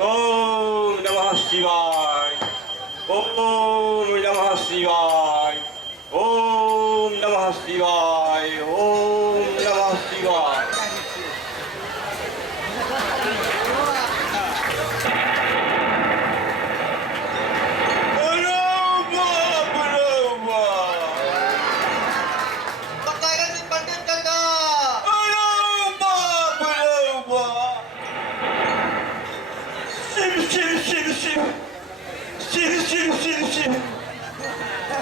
ओम नमः शिवाय। ओम नमः शिवाय। ओम नमः शिवाय। ओम नमः शिवाय।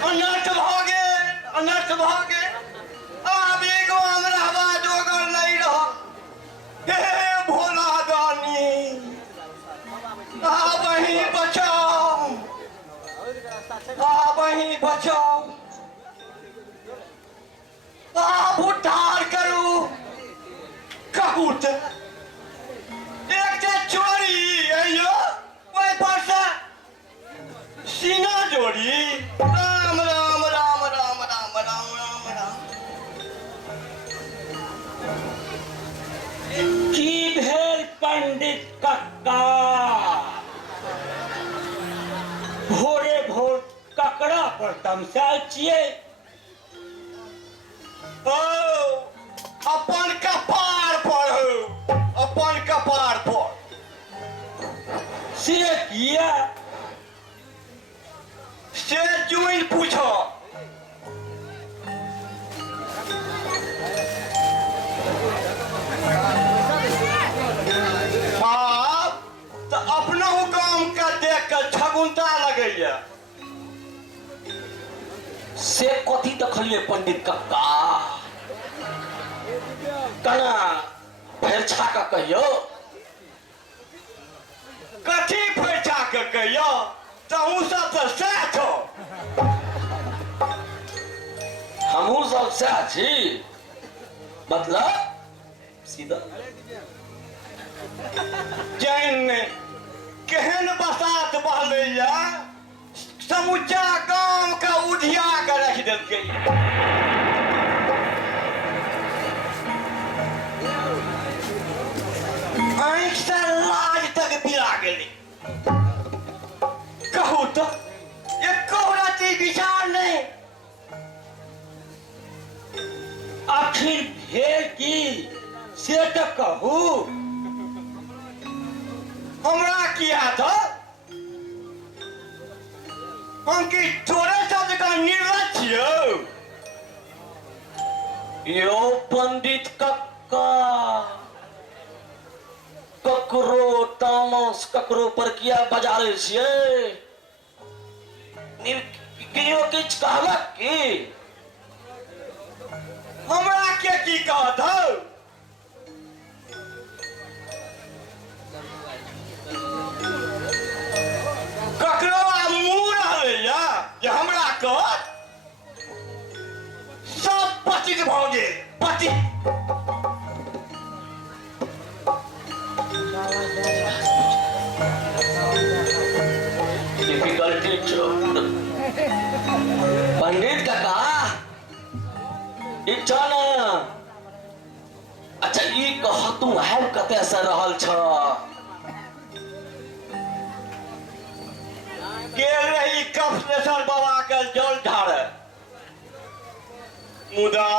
अनर्थ भागे, अनर्थ भागे। अब एगो हमरा आवाज ओगर नहीं रहा। हे भोला दानी, आप ही बचाओ, आप ही बचाओ, आप उद्धार करो। कहू तो एक चोरी अयो वही पर सीना जोड़ी। राम राम राम राम राम राम राम राम। की भेल पंडित कक्का? भोरे भोर ककड़ा पर तमसाए छियै? ओ अपन कपार पर हो, अपन कपार पर। से किया? से जुइन पूछो। आप तो अपना काम का देख कर छगुंता लगैया। से कथी देखलिए पंडित कक्का? कना फेर छाका कहियो। कथी फैसा के कहियो? तहू सब तो सह छो। हमहू सब सह छी। मतलब सीधा जैन केहन बसात बहलैया, समूचा गांव का उधिया के रख देलकै। आँख से लाज तक बिला गेलै। कहू तो एको रति विचार नहीं। आखिर भेल की से तो कहू। हमरा किया था हम की थोड़े सा जगह निर्लज हो। यो पंडित कक्का, ककरो तामस ककरो पर किया बजारे छियै? कियो किछ कहलक की? हमरा के की कहत हो? ककरो मुँह रहलैया जे हमरा कहत। सब पतित भऽ गेल, पतित। डिफिकल्टी पंडित कक्का इच्छा न। अच्छा ई कह तू है कते से रहल छ? गेल रही कपिलेश्वर बाबा के जल ढारे। मुदा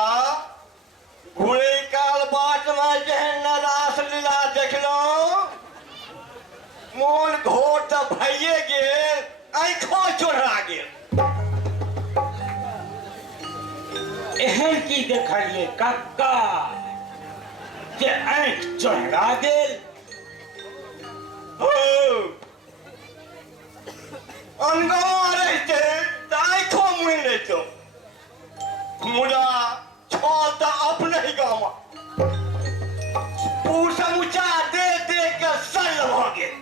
घुरे काल बाट में जेहन रास लीला देखलहुं, मोन घोर तऽ भइए गेल, आँखों चोरा गेल। एहन की देखलिए कक्का जे आँख चढ़ा गेल? अनगाँव रहते तऽ आँखों मुनि लेतो। मुदा छल तऽ अपने ही गाँव। पूर समूचा दे दे के सल भऽ गेल।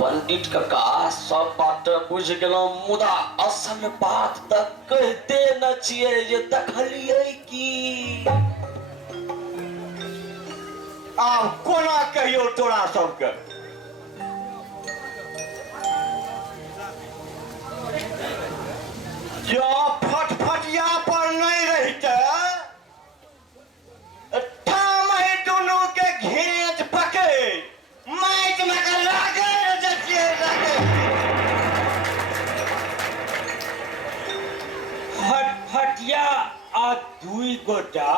पंडित कक्का सब बात बुझ गेलौं, मुदा असल बात तक कहते न छियै जे देखलिए की। आब कोना कहियो तोरा सबके? जो फटफटिया पर नहीं रहते ठाम ही दोनों बेटा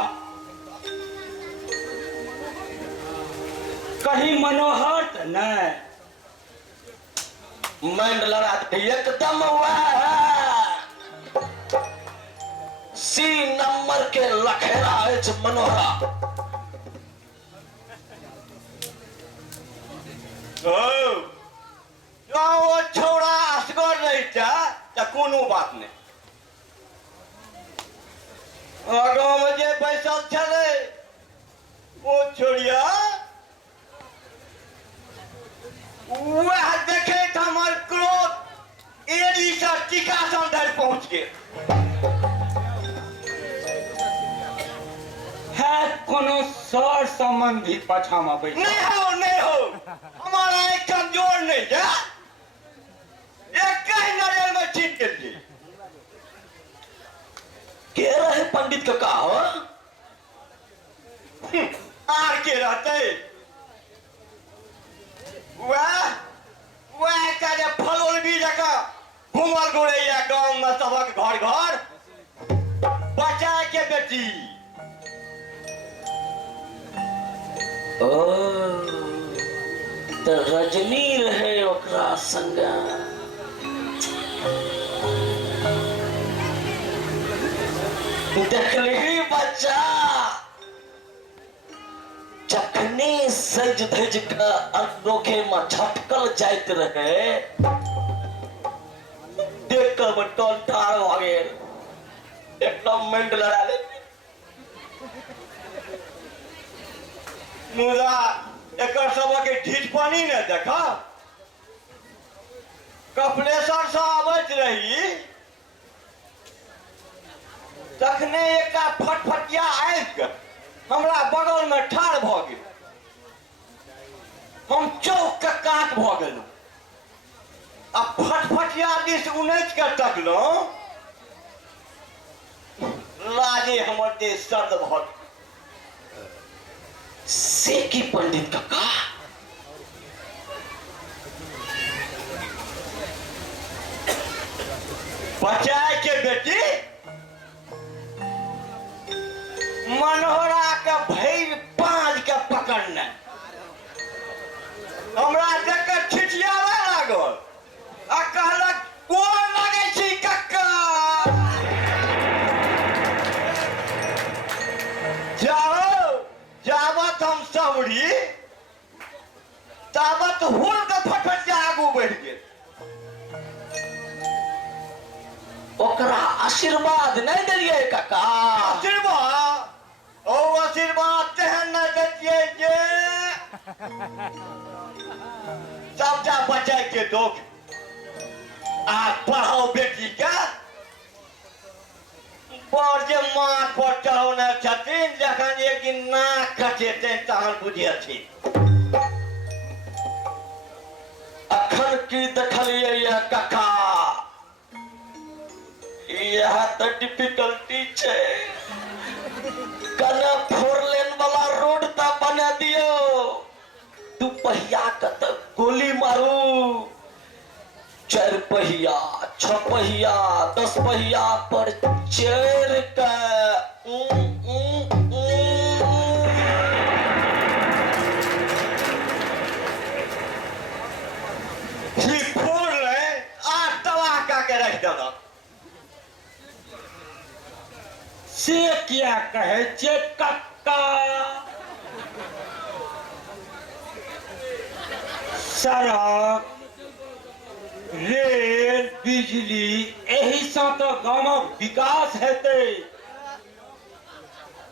कहीं मनोहर तो नहीं? मंडल रात एकदम हुआ है। सी नंबर के लखेरा है मनोहरा। वो छोड़ा असगर रहता तो कोनो बात नहीं। गाँव में जे बैसल छले वो छोड़िया वह देखे हमार क्रोध एड़ी से टीका संदर पहुंच गए। है कोनो सर संबंधी पछा में बैठा? नहीं हो हमारा एक कमजोर नहीं है। एक कहीं नजर में ठीक कर ली। के रहे पंडित का कहा हो? आर के रहते वह का जे फलोल भी जगह घूमल गोड़ैया गांव में सबक घर घर बचा के बेटी। ओ तो रजनी रहे ओकरा संग। देखली बच्चा जखने सज धज का अनोखे में छटकल जाइत रहे देख कर बटन ठाड़ हो गेल। एकदम मेंट लड़ा ले। मुदा एकर सबके ढीठ पानी ने देखा कपलेसर से आबैत रही तखने एकटा फटफटिया आबि के हमरा बगल में ठाड़ भ गेल। हम चौक के काट भ गेलहुं आ फटफटिया दिस उनैच के तकलहुं लाजे हमर देह सर्द भ गेल। से की पंडित काका बचाए के बेटी मनोहरा के भैर पाँच के पकड़ने हमरा देख छिछियावे लागल आ कहलक कोन लगे छी कक्का। जाओ जावत हम सबरी तावत हुल के फटफट आगू बढ़ गेल। ओकरा आशीर्वाद नहीं दिलिए काका? आशीर्वाद ओ आशीर्वाद तेहन न देतिए जे सबटा बचाए के दोग आ पढ़ाओ बेटी के पर जे माथ पर चढ़ौने छथिन जखन एक दिन नाक कटेतै तहन बुझेथिन। अखन की देखलिए ये काका यह तो डिफिकल्टी छे। कने फोर लेन वाला रोड तो बना दियो। तू पहिया के तो गोली मारू 4 पहिया 6 पहिया 10 पहिया पर चढ़ के फोड़ ले आ तबाह का के रख देलक। से क्या कहे छे कक्का? सड़क रेल बिजली एही से तो गामक विकास हेतै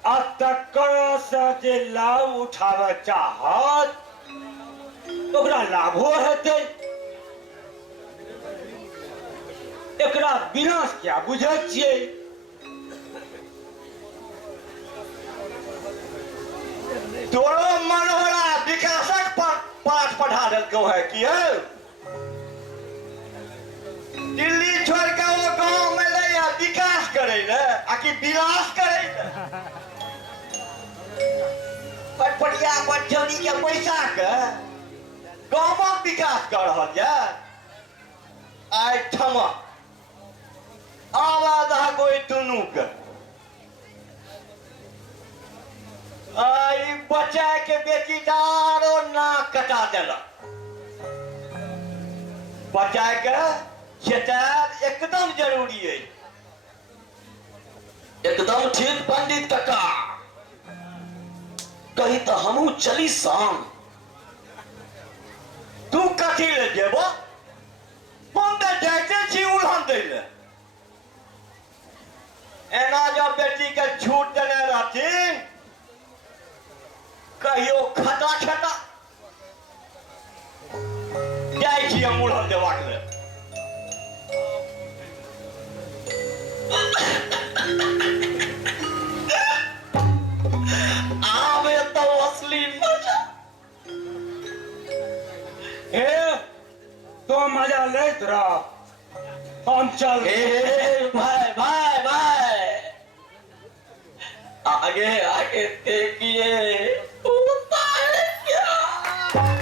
आ तकर से जे लाभ उठावे चाहत ओकरा लाभो हेतै। एकरा विनाश क्या बुझै छियै? तोरो मनोहरा विकासक पाठ पढ़ा देलको है कि दिल्ली छोड़ के वो गांव में ले विकास करे ले आकि विनाश करे ले। पटपटिया बच्चोनी के पैसा के गांवक विकास कर रहल है। आई ठमा आवाज कोई दुनू के आई बचा के बेटी दारो ना कटा देला बचा के चेताब एकदम जरूरी है। एकदम ठीक पंडित कका, कहीं तो हमू चली शाम। तू कथी ले जेबो बंदे जाते छी उड़ान दे ले एना जब बेटी के झूठ देने रहथिन कहियो खटा खटा जाय छी हम उड़ान देबाक ले। आवे तो असली मजा। ए तो मजा लेत रहा, हम चल। ए भाई भाई भाई, आगे आगे देखिए